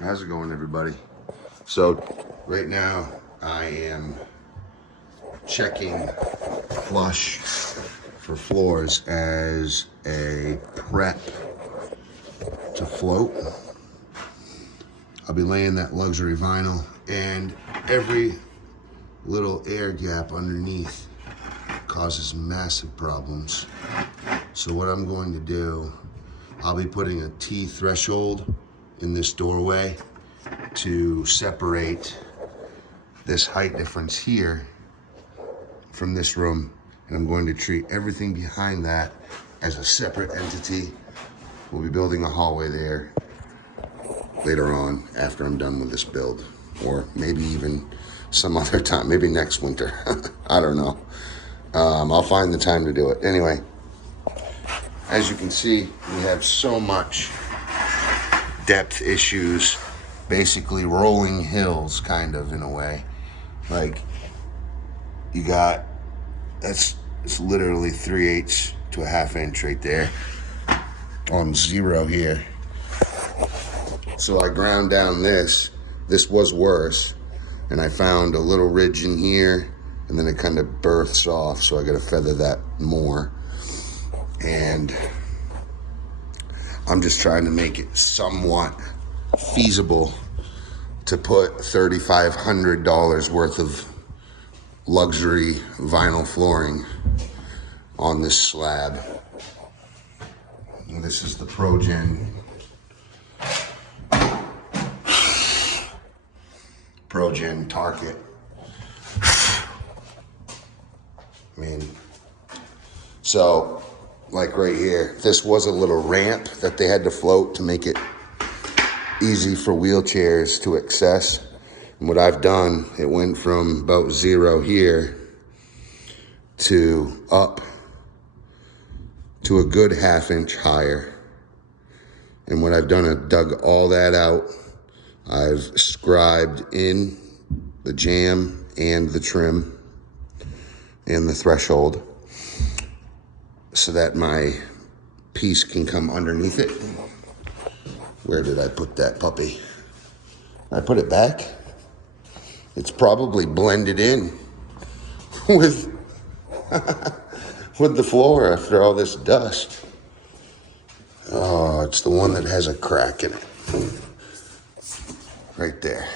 How's it going, everybody? So right now I am checking flush for floors as a prep to float. I'll be laying that luxury vinyl, and every little air gap underneath causes massive problems. So what I'm going to do, I'll be putting a T threshold in this doorway to separate this height difference here from this room, and I'm going to treat everything behind that as a separate entity. We'll be building a hallway there later on after I'm done with this build, or maybe even some other time, maybe next winter. I don't know. I'll find the time to do it. Anyway, as you can see, we have so much depth issues, basically rolling hills, kind of, in a way. Like, you got, it's literally 3/8 to a 1/2 inch right there on zero here. So I ground down this was worse, and I found a little ridge in here, and then it kind of births off, so I gotta feather that more. And I'm just trying to make it somewhat feasible to put $3,500 worth of luxury vinyl flooring on this slab. And this is the ProGen Target. I mean, so like right here, this was a little ramp that they had to float to make it easy for wheelchairs to access. And what I've done, it went from about zero here to up to a good 1/2 inch higher. And what I've done, I've dug all that out. I've scribed in the jamb and the trim and the threshold so that my piece can come underneath it. Where did I put that puppy? I put it back. It's probably blended in with with the floor after all this dust. Oh, it's the one that has a crack in it. Right there.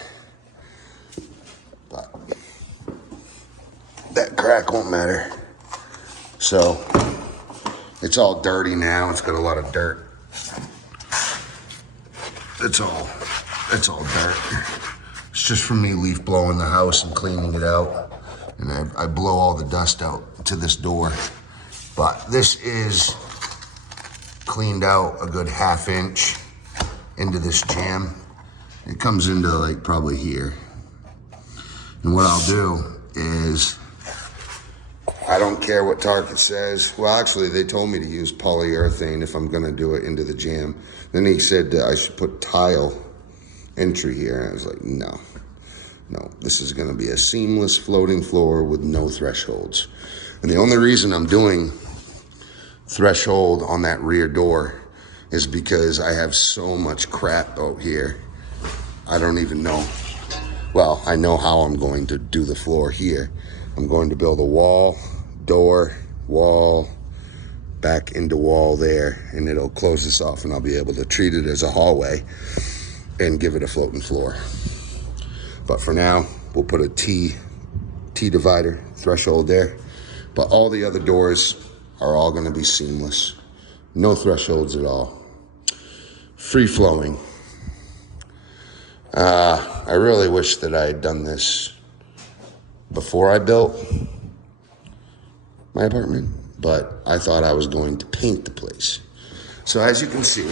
But that crack won't matter. So it's all dirty now. It's got a lot of dirt. It's all dirt. It's just from me leaf blowing the house and cleaning it out. And I blow all the dust out to this door. But this is cleaned out a good 1/2 inch into this jamb. It comes into like probably here. And what I'll do is, I don't care what Target says. Well, actually, they told me to use polyurethane if I'm gonna do it into the jamb. Then he said that I should put tile entry here. And I was like, no, this is gonna be a seamless floating floor with no thresholds. And the only reason I'm doing threshold on that rear door is because I have so much crap out here. I don't even know. Well, I know how I'm going to do the floor here. I'm going to build a wall, door, wall, back into wall there, and it'll close this off, and I'll be able to treat it as a hallway and give it a floating floor. But for now, we'll put a T divider threshold there. But all the other doors are all gonna be seamless. No thresholds at all. Free flowing. I really wish that I had done this before I built my apartment, but I thought I was going to paint the place. So as you can see,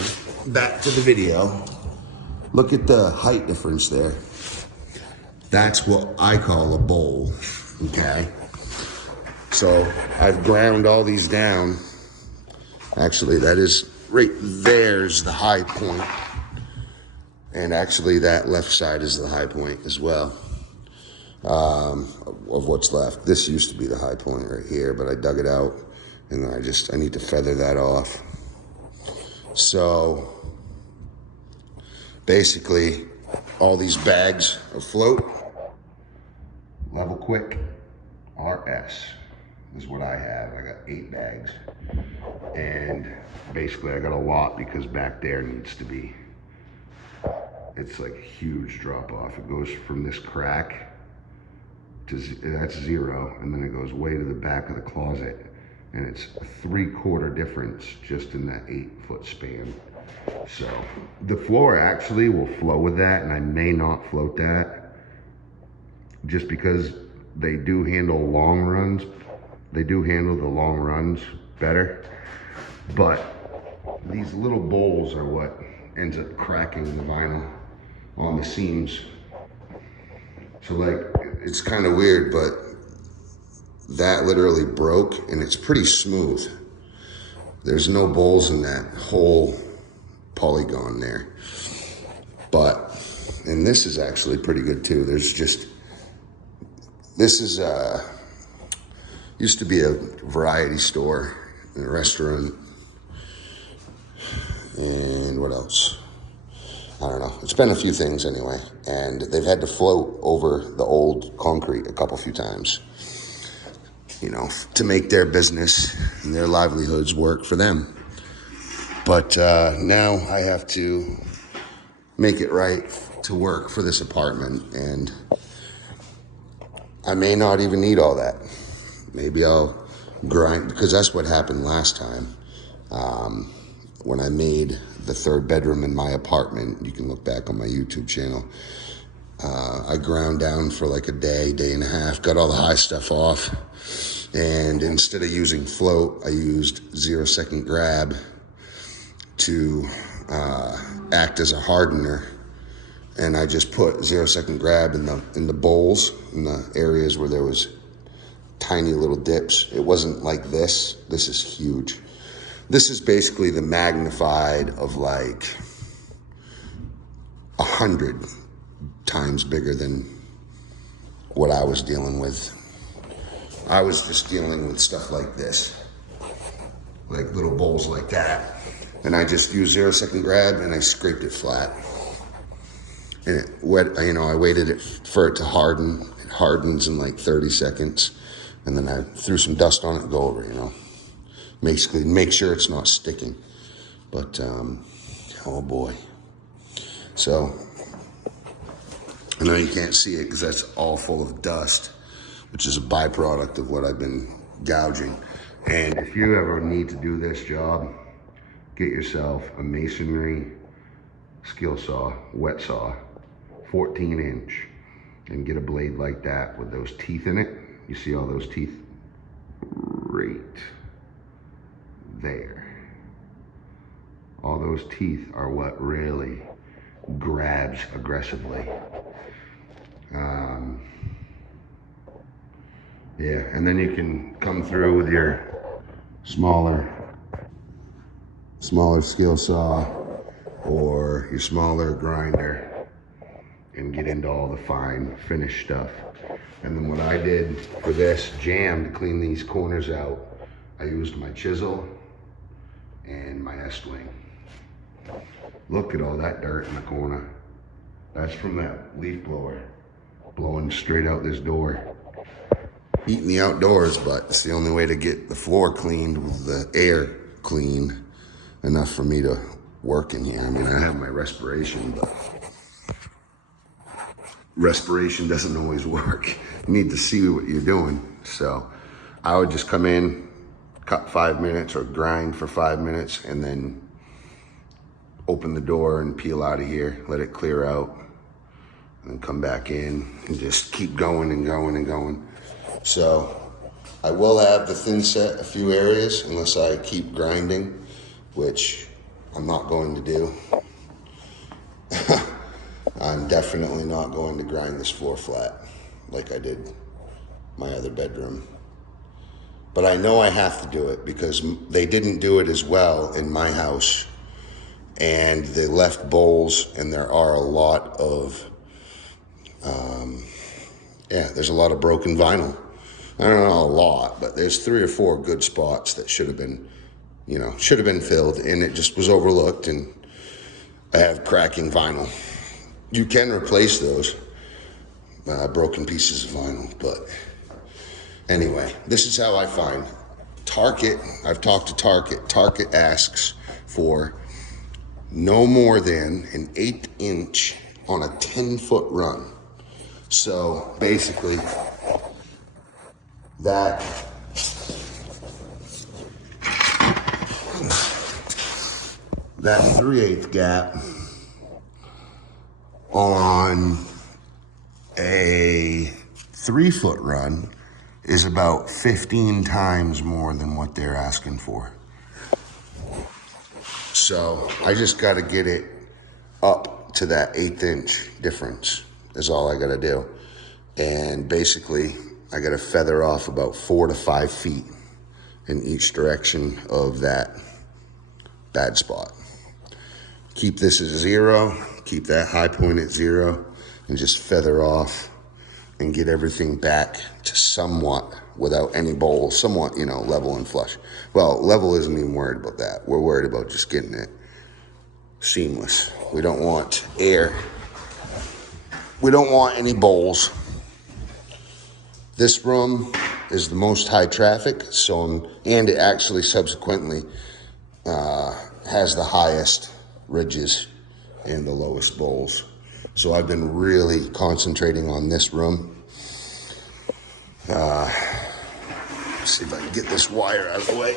back to the video, look at the height difference there. That's what I call a bowl, okay? So I've ground all these down. Actually, that is right there's the high point. And actually that left side is the high point as well, of what's left. This used to be the high point right here, but I dug it out, and then I need to feather that off. So basically all these bags of float. Level Quick RS is what I have. I got 8 bags. And basically I got a lot because back there needs to be, it's like a huge drop off. It goes from this crack to, that's 0, and then it goes way to the back of the closet. And it's a 3/4 difference just in that 8-foot span. So the floor actually will flow with that, and I may not float that just because they do handle long runs. They do handle the long runs better, but these little bowls are what ends up cracking the vinyl on the seams. So like, it's kind of weird, but that literally broke, and it's pretty smooth. There's no bowls in that whole polygon there. But, and this is actually pretty good too. There's just, this is used to be a variety store and a restaurant. And what else? I don't know. It's been a few things anyway. And they've had to float over the old concrete a few times, you know, to make their business and their livelihoods work for them. But now I have to make it right to work for this apartment, and I may not even need all that. Maybe I'll grind, because that's what happened last time. When I made the 3rd bedroom in my apartment, you can look back on my YouTube channel. I ground down for like a day and a half, got all the high stuff off. And instead of using float, I used 0-second grab to act as a hardener. And I just put 0-second grab in the bowls, in the areas where there was tiny little dips. It wasn't like this. This is huge. This is basically the magnified of like 100 times bigger than what I was dealing with. I was just dealing with stuff like this, like little bowls like that. And I just used 0-second grab and I scraped it flat. And it I waited for it to harden. It hardens in like 30 seconds. And then I threw some dust on it and go over, basically make sure it's not sticking. But, oh boy. So, I know you can't see it because that's all full of dust, which is a byproduct of what I've been gouging. And if you ever need to do this job, get yourself a masonry skill saw, wet saw, 14-inch, and get a blade like that with those teeth in it. You see all those teeth right there. All those teeth are what really grabs aggressively. Yeah, and then you can come through with your smaller skill saw or your smaller grinder and get into all the fine finish stuff. And then what I did for this jam to clean these corners out, I used my chisel and my Estwing. Look at all that dirt in the corner. That's from that leaf blower blowing straight out this door. Eating the outdoors, but it's the only way to get the floor cleaned with the air clean enough for me to work in here. I mean, I have my respiration, but respiration doesn't always work. You need to see what you're doing. So I would just come in, cut 5 minutes or grind for 5 minutes, and then open the door and peel out of here, let it clear out, and then come back in and just keep going and going and going. So I will have the thin set a few areas unless I keep grinding, which I'm not going to do. I'm definitely not going to grind this floor flat like I did my other bedroom. But I know I have to do it because they didn't do it as well in my house, and they left bowls, and there are a lot of, there's a lot of broken vinyl. I don't know a lot, but there's 3 or 4 good spots that should have been filled, and it just was overlooked, and I have cracking vinyl You can replace those broken pieces of vinyl, but anyway, this is how I find Target. I've talked to Target. Target asks for no more than an 1/8 inch on a 10-foot run. So basically, that that 3/8 gap on a 3-foot run is about 15 times more than what they're asking for. So I just got to get it up to that 1/8 inch difference is all I got to do. And basically I got to feather off about 4 to 5 feet in each direction of that bad spot. Keep this at 0, keep that high point at 0, and just feather off and get everything back to somewhat, without any bowls, somewhat, level and flush. Well, level isn't even worried about that. We're worried about just getting it seamless. We don't want air. We don't want any bowls. This room is the most high traffic, and it actually subsequently has the highest ridges and the lowest bowls. So I've been really concentrating on this room. See if I can get this wire out of the way.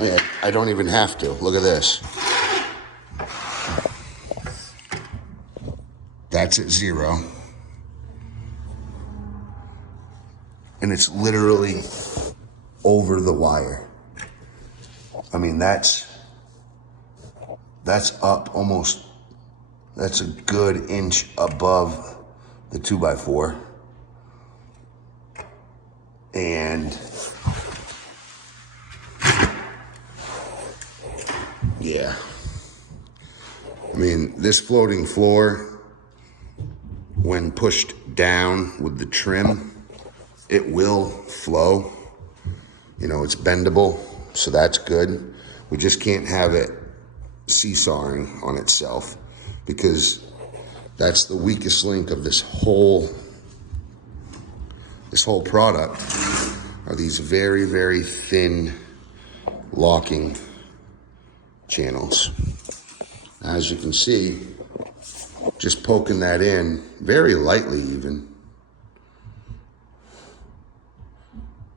Yeah, I don't even have to. Look at this. That's at 0. And it's literally over the wire. I mean, that's up almost, that's a good inch above the 2x4. And yeah, I mean, this floating floor, when pushed down with the trim, it will flow. It's bendable, so that's good. We just can't have it seesawing on itself, because that's the weakest link of this whole product, are these very, very thin locking channels. As you can see, just poking that in very lightly even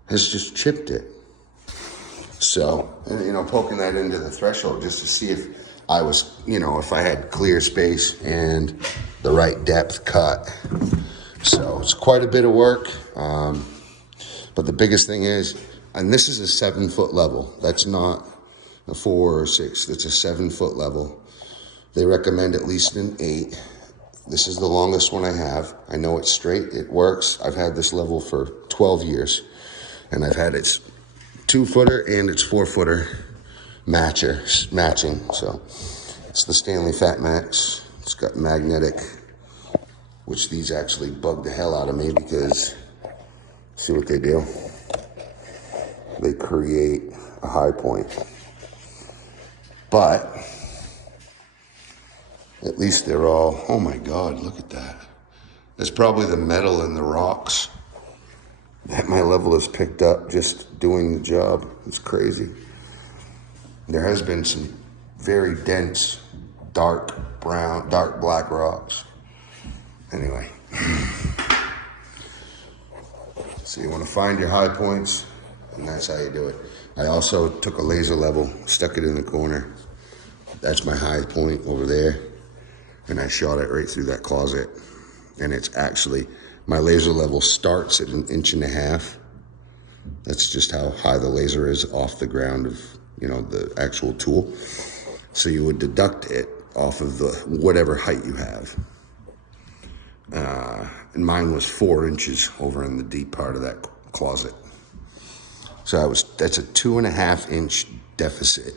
has just chipped it. So, poking that into the threshold just to see if I was, if I had clear space and the right depth cut. So it's quite a bit of work. But the biggest thing is, and this is a 7-foot level. That's not a 4 or 6. That's a 7-foot level. They recommend at least an 8. This is the longest one I have. I know it's straight. It works. I've had this level for 12 years. And I've had its 2-footer and its 4-footer matching. So it's the Stanley Fat Max. It's got magnetic, which these actually bug the hell out of me, because see what they do? They create a high point. But at least they're all, oh my God, look at that. That's probably the metal in the rocks that my level has picked up just doing the job. It's crazy. There has been some very dense, dark black rocks. Anyway. So you want to find your high points, and that's how you do it. I also took a laser level, stuck it in the corner. That's my high point over there. And I shot it right through that closet. And it's actually, my laser level starts at 1.5 inches. That's just how high the laser is off the ground of, the actual tool. So you would deduct it off of the whatever height you have. And mine was 4 inches over in the deep part of that closet. So that's a 2.5 inch deficit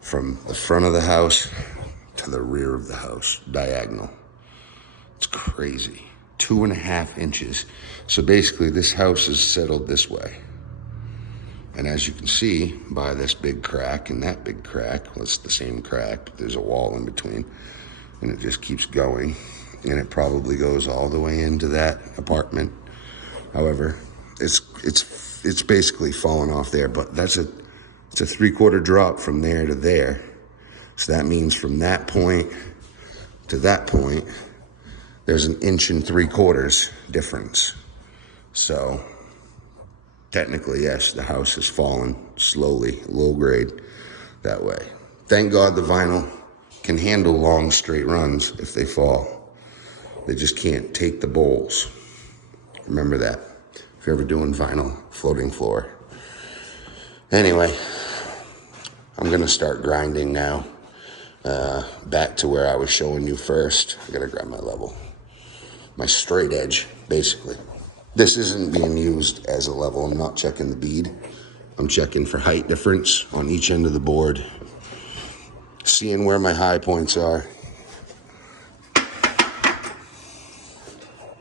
from the front of the house to the rear of the house, diagonal. It's crazy. 2.5 inches. So basically this house is settled this way. And as you can see by this big crack and that big crack, well, it's the same crack, but there's a wall in between. and it just keeps going, and it probably goes all the way into that apartment. However, it's basically fallen off there, but it's a 3/4 drop from there to there. So that means from that point to that point, there's an 1 3/4 difference. So technically, yes, the house has fallen slowly, low grade that way. Thank God the vinyl can handle long straight runs if they fall. They just can't take the bowls. Remember that if you're ever doing vinyl floating floor. Anyway, I'm gonna start grinding now. Back to where I was showing you first. I gotta grab my level. My straight edge, basically. This isn't being used as a level. I'm not checking the bead. I'm checking for height difference on each end of the board. Seeing where my high points are.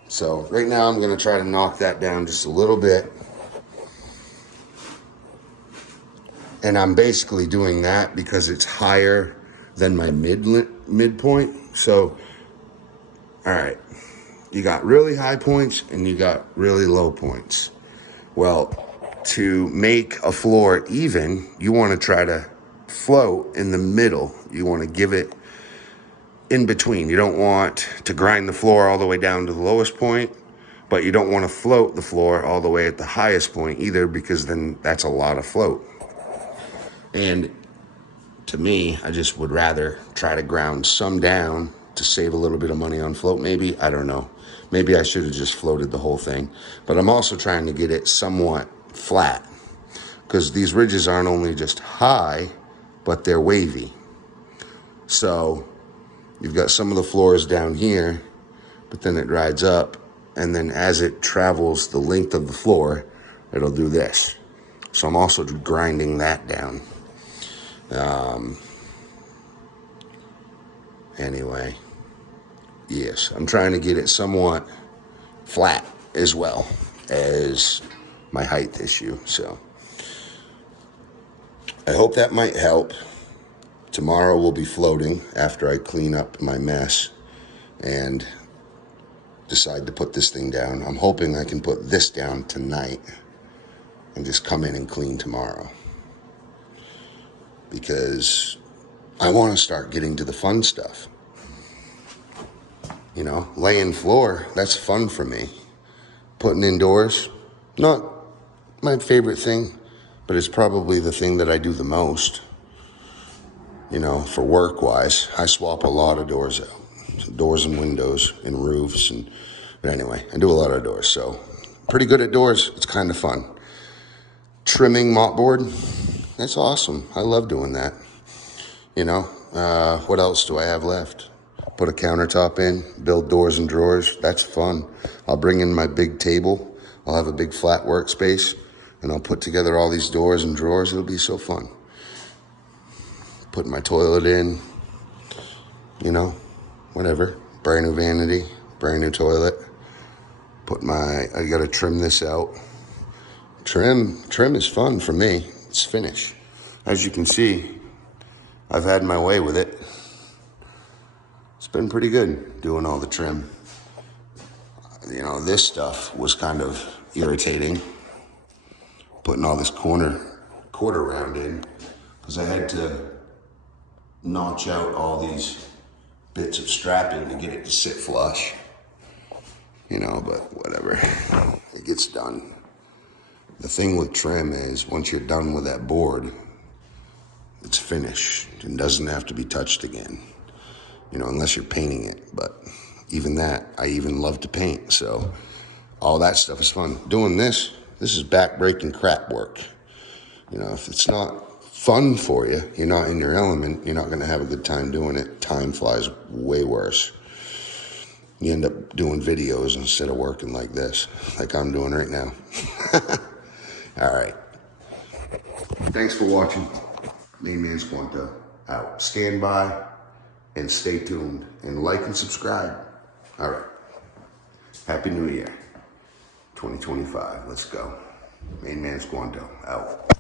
So right now I'm gonna try to knock that down just a little bit. And I'm basically doing that because it's higher than my midpoint. So, all right, you got really high points and you got really low points. Well, to make a floor even, you want to try to float in the middle. You want to give it in between. You don't want to grind the floor all the way down to the lowest point, but you don't want to float the floor all the way at the highest point either, because then that's a lot of float. And to me, I just would rather try to ground some down to save a little bit of money on float, maybe. I don't know. Maybe I should have just floated the whole thing. But I'm also trying to get it somewhat flat, because these ridges aren't only just high, but they're wavy. So you've got some of the floors down here, but then it rides up, and then as it travels the length of the floor, it'll do this. So I'm also grinding that down. Anyway, yes, I'm trying to get it somewhat flat as well as my height issue. So I hope that might help. Tomorrow we'll be floating after I clean up my mess and decide to put this thing down. I'm hoping I can put this down tonight and just come in and clean tomorrow, because I want to start getting to the fun stuff. You know, laying floor, that's fun for me. Putting indoors, not my favorite thing, but it's probably the thing that I do the most. You know, for work-wise, I swap a lot of doors out. Doors and windows and roofs. But anyway, I do a lot of doors, so pretty good at doors. It's kind of fun. Trimming mopboard, that's awesome. I love doing that. You know, what else do I have left? Put a countertop in, build doors and drawers. That's fun. I'll bring in my big table. I'll have a big flat workspace, and I'll put together all these doors and drawers. It'll be so fun. Put my toilet in, you know, whatever. Brand new vanity, brand new toilet. I gotta trim this out. Trim is fun for me. It's finish. As you can see, I've had my way with it. It's been pretty good doing all the trim. You know, this stuff was kind of irritating, putting all this quarter round in, because I had to notch out all these bits of strapping to get it to sit flush. You know, but whatever, it gets done. The thing with trim is once you're done with that board, it's finished and doesn't have to be touched again. You know, unless you're painting it. But even that, I even love to paint. So all that stuff is fun. Doing this is back-breaking crap work. You know, if it's not fun for you, you're not in your element, you're not going to have a good time doing it. Time flies way worse. You end up doing videos instead of working like this, like I'm doing right now. All right. Thanks for watching. Main Man Squanto out. Stand by and stay tuned and like and subscribe. All right. Happy New Year. 2025. Let's go. Main Man Squanto out.